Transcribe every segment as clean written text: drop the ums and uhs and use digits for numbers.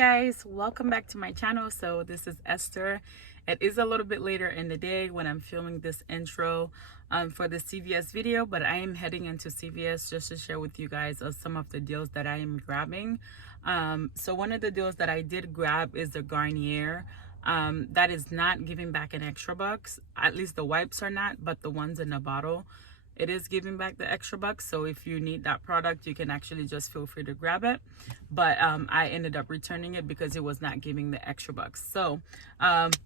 guys, welcome back to my channel. So this is Esther. It is a little bit later in the day when I'm filming this intro for the CVS video, but I am heading into CVS just to share with you guys some of the deals that I am grabbing. So one of the deals that I did grab is the Garnier. That is not giving back an extra bucks. At least the wipes are not, but the ones in the bottle, it is giving back the extra bucks. So if you need that product, you can actually just feel free to grab it. But I ended up returning it because it was not giving the extra bucks. So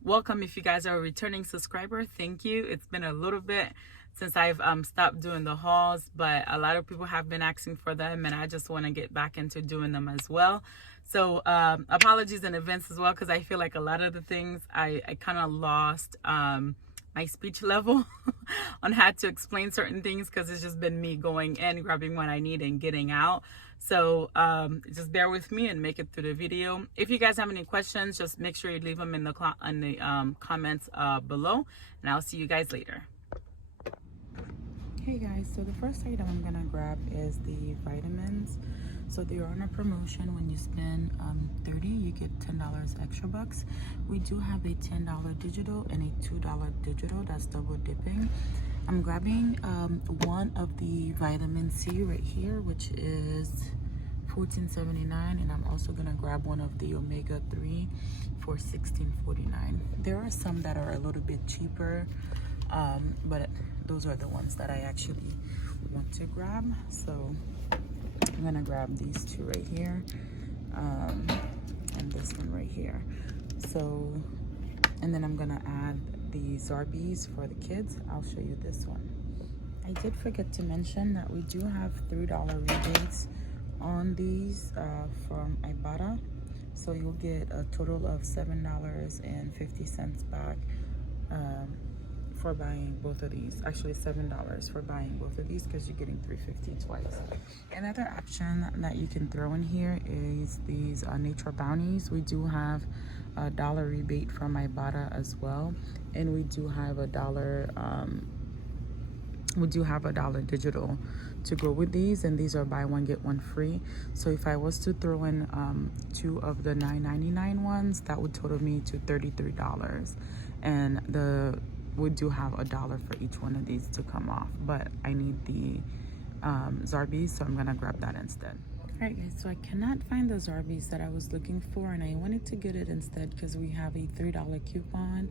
welcome if you guys are a returning subscriber. Thank you. It's been a little bit since I've stopped doing the hauls, but a lot of people have been asking for them, and I just want to get back into doing them as well. So apologies in advance as well, because I feel like a lot of the things I kind of lost my speech level on how to explain certain things, because it's just been me going in, grabbing what I need and getting out. So just bear with me and make it through the video. If you guys have any questions, just make sure you leave them in the comments below, and I'll see you guys later. Hey guys, so the first item I'm gonna grab is the vitamins. So they're on a promotion. When you spend $30, you get $10 extra bucks. We do have a $10 digital and a $2 digital. That's double dipping. I'm grabbing one of the vitamin C right here, which is $14.79, and I'm also gonna grab one of the omega-3 for $16.49. There are some that are a little bit cheaper, but those are the ones that I actually want to grab. So I'm gonna grab these two right here, and this one right here. So, and then I'm gonna add the Zarbees for the kids. I'll show you this one. I did forget to mention that we do have $3 rebates on these from Ibotta. So you'll get a total of $7.50 back for buying both of these. Actually $7 for buying both of these, because you're getting $3.50 twice. Another option that you can throw in here is these Nature Bounties. We do have a $1 rebate from Ibotta as well, and we do have a $1 digital to go with these, and these are buy one get one free. So if I was to throw in two of the $9.99 ones, that would total me to $33, and we do have $1 for each one of these to come off, but I need the Zarbees, so I'm gonna grab that instead. Alright guys, so I cannot find the Zarbees that I was looking for, and I wanted to get it instead because we have a $3 coupon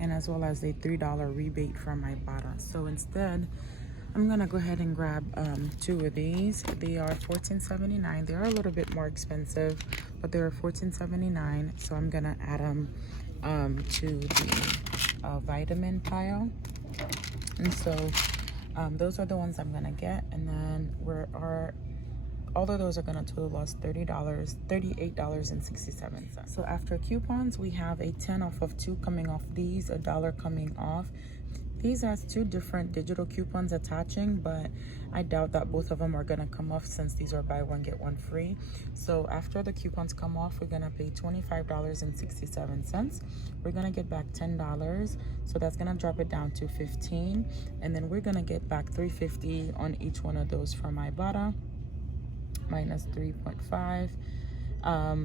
and as well as a $3 rebate from Ibotta. So instead, I'm gonna go ahead and grab two of these. They are $14.79. They are a little bit more expensive, but they're $14.79. So I'm gonna add them to the vitamin pile, and so those are the ones I'm gonna get, and then all of those are gonna total us $38.67. So after coupons, we have a 10 off of 2 coming off these, $1 coming off. These has 2 different digital coupons attaching, but I doubt that both of them are gonna come off since these are buy one get one free. So after the coupons come off, we're gonna pay $25.67. We're gonna get back $10, so that's gonna drop it down to $15, and then we're gonna get back $3.50 on each one of those from Ibotta, minus 3.5.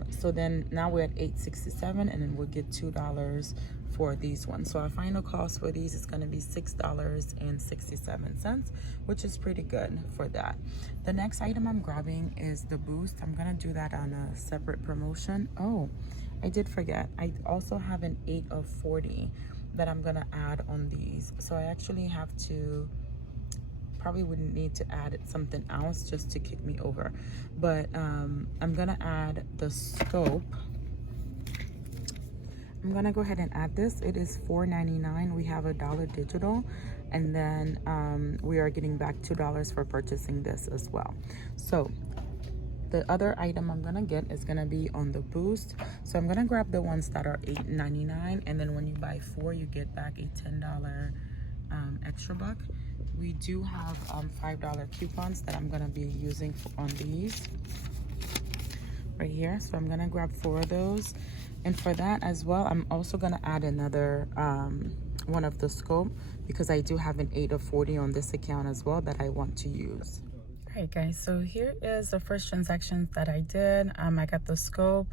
So then now we're at $8.67, and then we'll get $2 for these ones. So our final cost for these is going to be $6.67, which is pretty good for that. The next item I'm grabbing is the Boost. I'm going to do that on a separate promotion. Oh, I did forget. I also have an 8 of 40 that I'm going to add on these. So I actually have to, probably wouldn't need to add something else just to kick me over, but I'm gonna add the scope. I'm gonna go ahead and add this. It is $4.99. We have a $1 digital, and then we are getting back $2 for purchasing this as well. So the other item I'm gonna get is gonna be on the Boost. So I'm gonna grab the ones that are $8.99, and then when you buy 4, you get back a $10 extra buck. We do have $5 coupons that I'm gonna be using on these right here. So I'm gonna grab 4 of those, and for that as well, I'm also gonna add another one of the scope, because I do have an 8 of 40 on this account as well that I want to use. All right guys, so here is the first transaction that I did. I got the scope,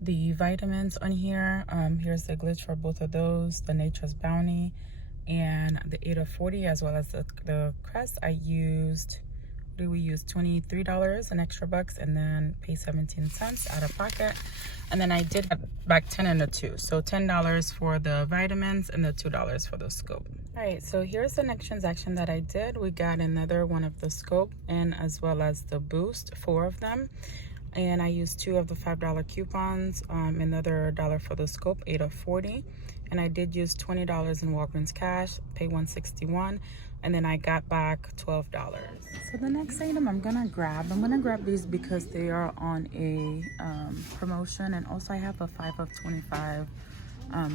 the vitamins on here. Here's the glitch for both of those, the Nature's Bounty and the 8 of 40, as well as the crest. I used, we used $23, an extra bucks, and then pay 17 cents out of pocket. And then I did back 10 and a 2, so $10 for the vitamins and the $2 for the scope. All right, so here's the next transaction that I did. We got another one of the scope and as well as the boost, 4 of them. And I used 2 of the $5 coupons, another $1 for the scope, 8 of 40. And I did use $20 in Walgreens cash, pay $161, and then I got back $12. So the next item I'm gonna grab these because they are on a promotion, and also I have a 5 of 25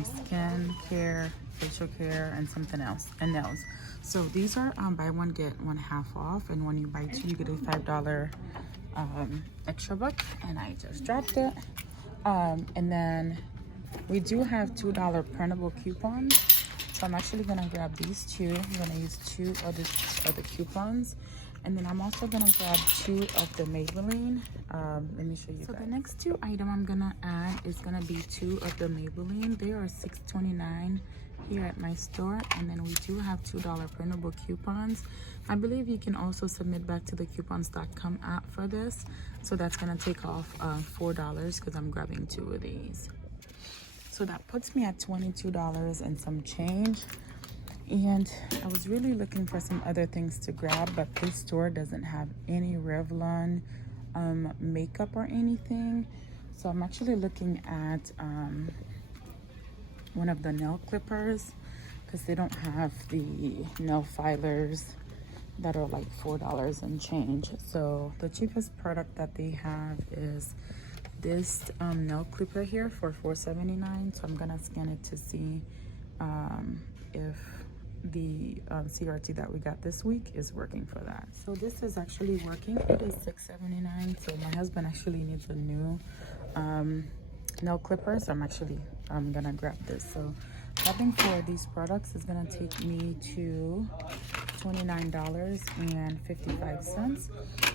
skin care, facial care, and something else, and nails. So these are buy one get one half off, and when you buy 2 you get a $5 extra buck, and I just dropped it. And then we do have $2 printable coupons, so I'm actually gonna grab these 2. I'm gonna use 2 of the coupons, and then I'm also gonna grab 2 of the Maybelline. Let me show you guys. The next 2 item I'm gonna add is gonna be 2 of the Maybelline. They are $6.29 here at my store, and then we do have $2 printable coupons. I believe you can also submit back to the coupons.com app for this, so that's gonna take off $4 because I'm grabbing 2 of these. So that puts me at $22 and some change. And I was really looking for some other things to grab, but this store doesn't have any Revlon makeup or anything. So I'm actually looking at one of the nail clippers because they don't have the nail filers that are like $4 and change. So the cheapest product that they have is this nail clipper here for $4.79. So I'm gonna scan it to see if the CRT that we got this week is working for that. So this is actually working. It is $6.79. So my husband actually needs a new nail clipper, so I'm gonna grab this. So shopping for these products is gonna take me to $29.55.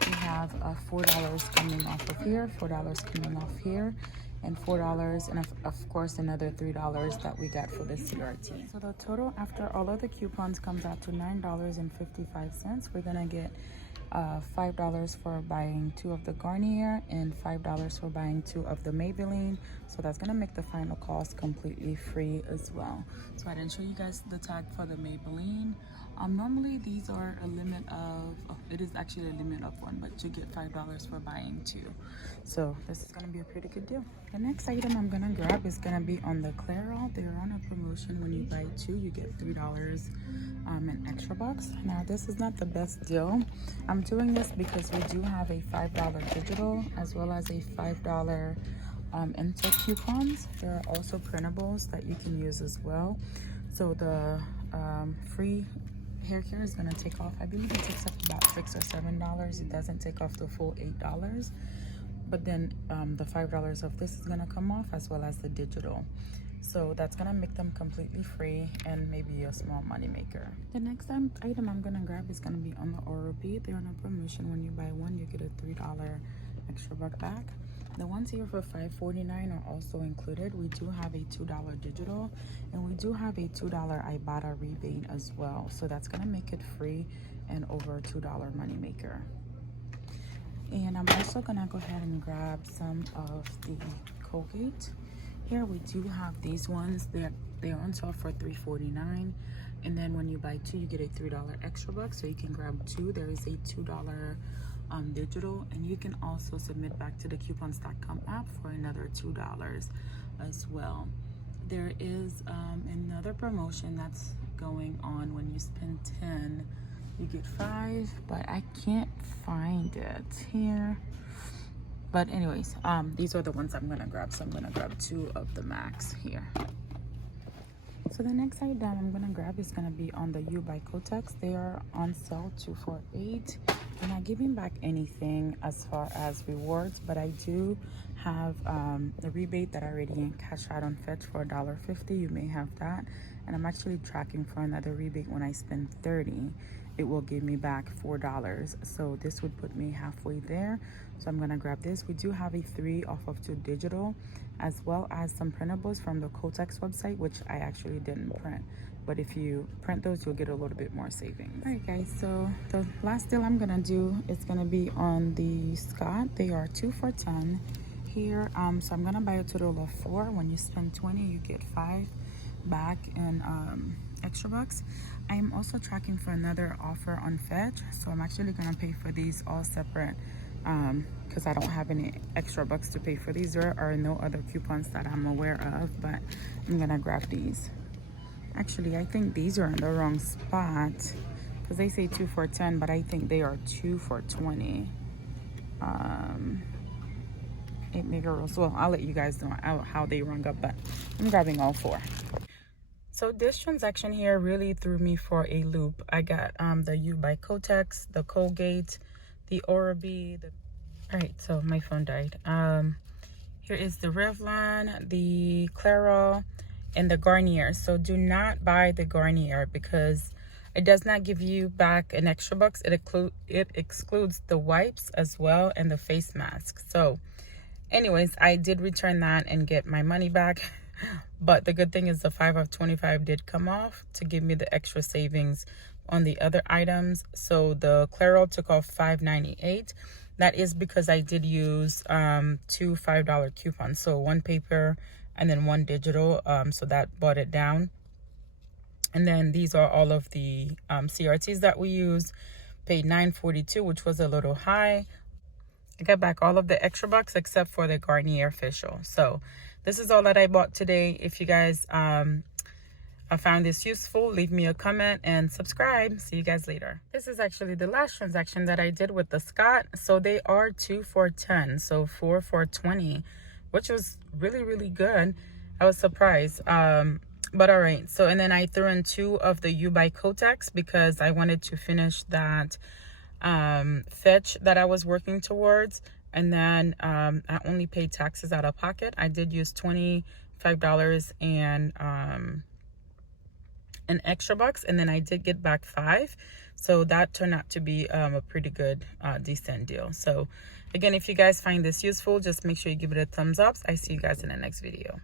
We have $4 coming off of here, $4 coming off here, and $4, and of course another $3 that we got for the CRT. So the total after all of the coupons comes out to $9.55. We're gonna get $5 for buying 2 of the Garnier and $5 for buying 2 of the Maybelline. So that's gonna make the final cost completely free as well. So I didn't show you guys the tag for the Maybelline. Normally these are a limit of, it is actually a limit of 1, but you get $5 for buying 2. So this is gonna be a pretty good deal. The next item I'm gonna grab is gonna be on the Clairol. They're on a promotion. When you buy 2, you get $3 an extra bucks. Now this is not the best deal. I'm doing this because we do have a $5 digital as well as a $5 insert coupons. There are also printables that you can use as well. So the free hair care is going to take off, I believe it takes up about $6 or $7. It doesn't take off the full $8, but then the $5 of this is going to come off, as well as the digital. So that's going to make them completely free and maybe a small money maker. The next item I'm going to grab is going to be on the Oral-B. They're on a promotion. When you buy 1, you get a $3 extra buck back. The ones here for $5.49 are also included. We do have a $2 digital, and we do have a $2 Ibotta rebate as well. So that's gonna make it free and over a $2 money maker. And I'm also gonna go ahead and grab some of the Colgate. Here we do have these ones. They're on sale for $3.49. And then when you buy 2, you get a $3 extra buck. So you can grab 2. There is a $2 digital, and you can also submit back to the coupons.com app for another $2 as well. There is another promotion that's going on. When you spend 10, you get 5, but I can't find it here. But anyways, these are the ones I'm gonna grab. So I'm gonna grab 2 of the Max here. So the next item I'm gonna grab is gonna be on the U by Kotex. They are on sale 2 for $8. I'm not giving back anything as far as rewards, but I do have the rebate that I already cashed out on Fetch for $1.50. You may have that, and I'm actually tracking for another rebate when I spend 30. it will give me back $4. So this would put me halfway there. So I'm gonna grab this. We do have a 3 off of 2 digital, as well as some printables from the Kotex website, which I actually didn't print. But if you print those, you'll get a little bit more savings. All right, guys, so the last deal I'm gonna do is gonna be on the Scott. They are 2 for $10 here. So I'm gonna buy a total of 4. When you spend 20, you get 5 back in extra bucks. I'm also tracking for another offer on Fetch, so I'm actually gonna pay for these all separate because I don't have any extra bucks to pay for these. There are no other coupons that I'm aware of, but I'm gonna grab these. Actually, I think these are in the wrong spot because they say 2 for $10, but I think they are 2 for $20. 8 mega rolls. Well, I'll let you guys know how they rung up, but I'm grabbing all 4. So this transaction here really threw me for a loop. I got the U by Kotex, the Colgate, the Oral-B. All right, so my phone died. Here is the Revlon, the Clairol, and the Garnier. So do not buy the Garnier because it does not give you back an extra bucks. It excludes the wipes as well and the face mask. So anyways, I did return that and get my money back. But the good thing is the 5 of 25 did come off to give me the extra savings on the other items. So the Clairol took off $5.98. That is because I did use 2 $5 coupons. So 1 paper and then 1 digital. So that brought it down. And then these are all of the CRTs that we use. Paid $9.42, which was a little high. I got back all of the extra bucks except for the Garnier facial. So this is all that I bought today. If you guys found this useful, leave me a comment and subscribe. See you guys later. This is actually the last transaction that I did with the Scott. So they are 2 for $10, so 4 for $20, which was really, really good. I was surprised. But all right. So, and then I threw in 2 of the U by Kotex because I wanted to finish that Fetch that I was working towards. And then I only paid taxes out of pocket. I did use $25 and an extra bucks, and then I did get back 5. So that turned out to be a pretty good decent deal. So again, if you guys find this useful, just make sure you give it a thumbs up. I see you guys in the next video.